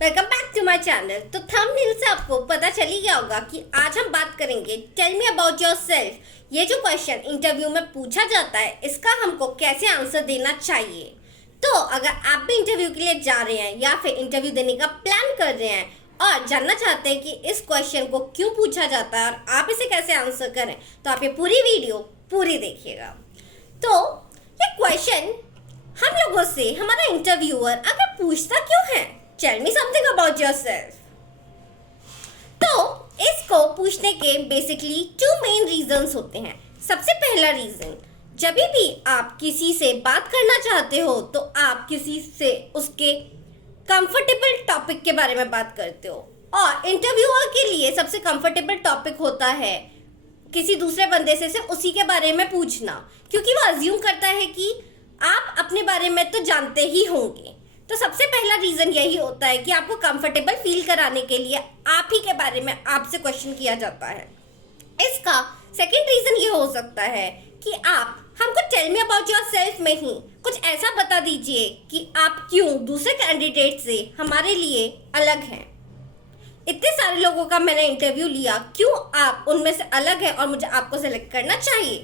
Welcome back to my channel. तो thumbnail से आपको पता चल ही गया होगा कि आज हम बात करेंगे टेल मी अबाउट योरसेल्फ। ये जो क्वेश्चन इंटरव्यू में पूछा जाता है, इसका हमको कैसे आंसर देना चाहिए। तो अगर आप भी इंटरव्यू के लिए जा रहे हैं या फिर इंटरव्यू देने का प्लान कर रहे हैं और जानना चाहते हैं कि इस क्वेश्चन को क्यों पूछा जाता है और आप इसे कैसे आंसर करें, तो आप ये पूरी वीडियो पूरी देखिएगा। तो ये क्वेश्चन हम लोगों से हमारा इंटरव्यूअर अगर पूछता क्यों है, tell me something about yourself. तो इसको पूछने के बेसिकली टू मेन रीजंस होते हैं। सबसे पहला रीजन, जब भी आप किसी से बात करना चाहते हो तो आप किसी से उसके कंफर्टेबल टॉपिक के बारे में बात करते हो, और इंटरव्यूअर के लिए सबसे कंफर्टेबल टॉपिक होता है किसी दूसरे बंदे से सिर्फ उसी के बारे में पूछना, क्योंकि वो अज्यूम करता है कि आप अपने बारे में तो जानते ही होंगे। तो सबसे पहला रीजन यही होता है कि आपको कंफर्टेबल फील कराने के लिए आप ही के बारे में आपसे क्वेश्चन किया जाता है। इसका सेकंड रीजन ये हो सकता है कि आप हमको टेल मी अबाउट योरसेल्फ में ही कुछ ऐसा बता दीजिए कि आप क्यों दूसरे कैंडिडेट से हमारे लिए अलग हैं। इतने सारे लोगों का मैंने इंटरव्यू लिया, क्यों आप उनमें से अलग हैं और मुझे आपको सेलेक्ट करना चाहिए।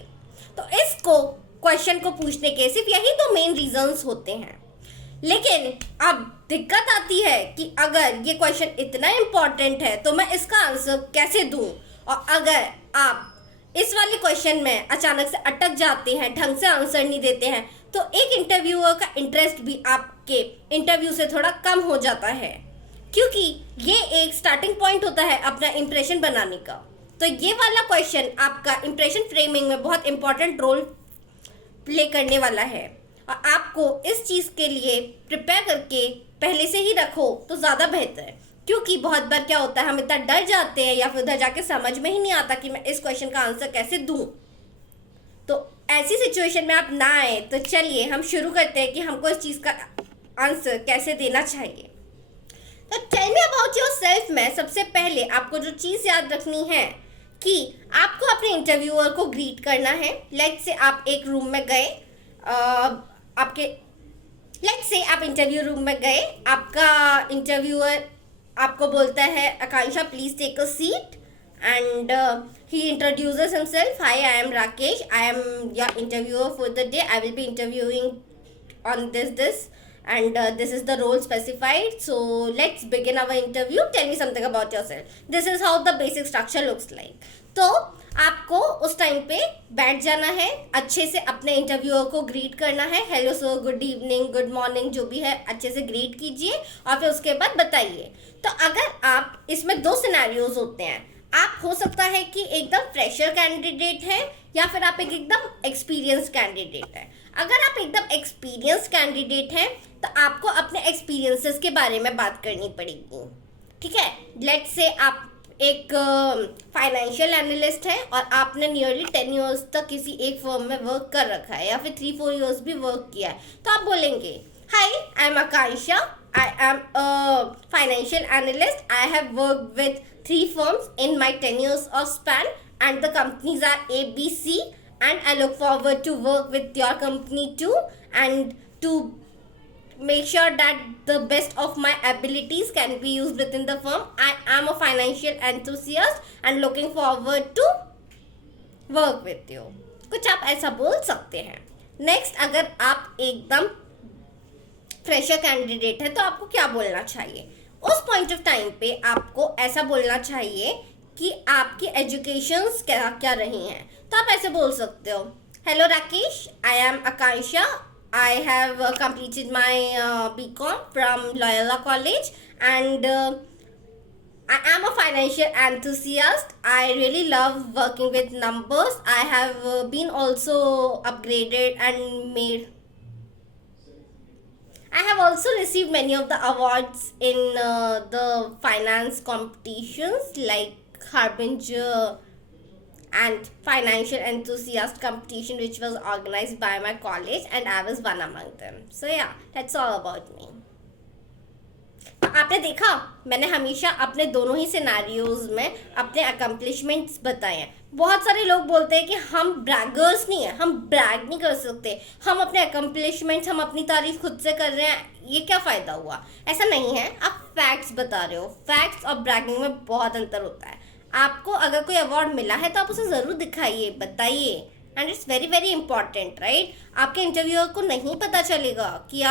तो इसको क्वेश्चन को पूछने के सिर्फ यही दो मेन रीजंस होते हैं। लेकिन अब दिक्कत आती है कि अगर ये क्वेश्चन इतना इम्पोर्टेंट है तो मैं इसका आंसर कैसे दूं, और अगर आप इस वाले क्वेश्चन में अचानक से अटक जाते हैं, ढंग से आंसर नहीं देते हैं, तो एक इंटरव्यूअर का इंटरेस्ट भी आपके इंटरव्यू से थोड़ा कम हो जाता है, क्योंकि ये एक स्टार्टिंग पॉइंट होता है अपना इम्प्रेशन बनाने का। तो ये वाला क्वेश्चन आपका इम्प्रेशन फ्रेमिंग में बहुत इंपॉर्टेंट रोल प्ले करने वाला है, और आपको इस चीज़ के लिए प्रिपेयर करके पहले से ही रखो तो ज़्यादा बेहतर है। क्योंकि बहुत बार क्या होता है, हम इतना डर जाते हैं या फिर उधर जाके समझ में ही नहीं आता कि मैं इस क्वेश्चन का आंसर कैसे दूं। तो ऐसी सिचुएशन में आप ना आए, तो चलिए हम शुरू करते हैं कि हमको इस चीज़ का आंसर कैसे देना चाहिए। तो टेल मी अबाउट योरसेल्फ में सबसे पहले आपको जो चीज़ याद रखनी है कि आपको अपने इंटरव्यूअर को ग्रीट करना है। लेट्स से आप एक रूम में गए, लेट्स से आप इंटरव्यू रूम में गए, आपका इंटरव्यूअर आपको बोलता है, Akanksha please take a seat, and he introduces himself, hi I am Rakesh, I am your interviewer for the day, I will be interviewing on this and this is the role specified, so let's begin our interview, tell me something about yourself. This is how the basic structure looks like. तो आपको उस time पे बैठ जाना है, अच्छे से अपने इंटरव्यूअर को ग्रीट करना है, hello sir, good evening, good morning, जो भी है अच्छे से ग्रीट कीजिए और फिर उसके बाद बताइए। तो अगर आप इसमें दो सिनेरियोज होते हैं, आप हो सकता है कि एकदम फ्रेशर कैंडिडेट है या फिर आप एकदम एक्सपीरियंस कैंडिडेट है। अगर आप एकदम एक्सपीरियंस कैंडिडेट हैं तो आपको अपने एक्सपीरियंसेस के बारे में बात करनी पड़ेगी, ठीक है। लेट्स से आप एक फाइनेंशियल एनालिस्ट है और आपने नियरली 10 ईयर्स तक किसी एक फर्म में वर्क कर रखा है या फिर 3-4 ईयर्स भी वर्क किया है, तो आप बोलेंगे, hi I am Akanksha, I am a financial analyst, I have worked with 3 firms in my 10 years of span, and the companies are ABC, and I look forward to work with your company too, and to make sure that the best of my abilities can be used within the firm. I am a financial enthusiast and looking forward to work with you. कुछ आप ऐसा बोल सकते हैं। Next, अगर आप एकदम fresher candidate है तो आपको क्या बोलना चाहिए? उस पॉइंट ऑफ टाइम पे आपको ऐसा बोलना चाहिए कि आपकी एजुकेशंस क्या क्या रही हैं। तो आप ऐसे बोल सकते हो, hello Rakesh, I am Akanksha, I have completed my BCom from Loyola College, and I am a financial enthusiast. I really love working with numbers. I have been also upgraded and made. I have also received many of the awards in the finance competitions like Harbinger and Financial Enthusiast competition, which was organized by my college, and I was one among them. So yeah, that's all about me. आपने देखा, मैंने हमेशा अपने दोनों ही scenarios में अपने accomplishments बताए हैं। बहुत सारे लोग बोलते हैं कि हम ब्रैगर्स नहीं है, हम ब्रैग नहीं कर सकते, हम अपने अकम्पलिशमेंट्स, हम अपनी तारीफ खुद से कर रहे हैं, ये क्या फ़ायदा हुआ। ऐसा नहीं है, आप फैक्ट्स बता रहे हो। फैक्ट्स और ब्रैगिंग में बहुत अंतर होता है। आपको अगर कोई अवार्ड मिला है तो आप उसे ज़रूर दिखाइए, बताइए, and it's very very important, right. आपके इंटरव्यूअर को नहीं पता चलेगा कि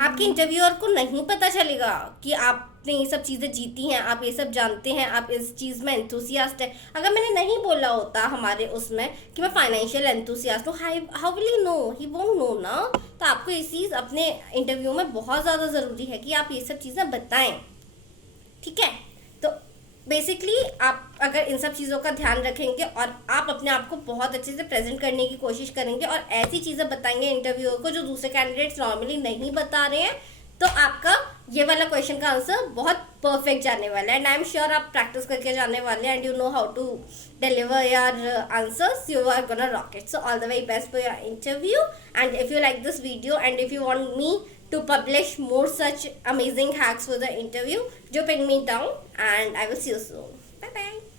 आपके इंटरव्यूअर को नहीं पता चलेगा कि आपने ये सब चीज़ें जीती हैं, आप ये सब जानते हैं, आप इस चीज़ में एंथुसियास्ट है। अगर मैंने नहीं बोला होता हमारे उसमें कि मैं फाइनेंशियल एंथुसियास्ट हूँ, how will he know, he won't know ना। तो आपको ये चीज़ अपने इंटरव्यू में बहुत ज़्यादा ज़रूरी है कि आप ये सब चीज़ें बताएं, ठीक है। तो बेसिकली आप अगर इन सब चीज़ों का ध्यान रखेंगे और आप अपने आप को बहुत अच्छे से प्रेजेंट करने की कोशिश करेंगे और ऐसी चीज़ें बताएंगे इंटरव्यूअर को जो दूसरे कैंडिडेट्स नॉर्मली नहीं बता रहे हैं, तो आपका ये वाला क्वेश्चन का आंसर बहुत परफेक्ट जाने वाला है। एंड आई एम श्योर आप प्रैक्टिस करके जाने वाले हैं and you know how to deliver your answers, you are gonna rock it. So all the very best for your interview, and if you like this video and if you want me to publish more such amazing hacks for the interview, do pin me down and I will see you soon. Bye bye.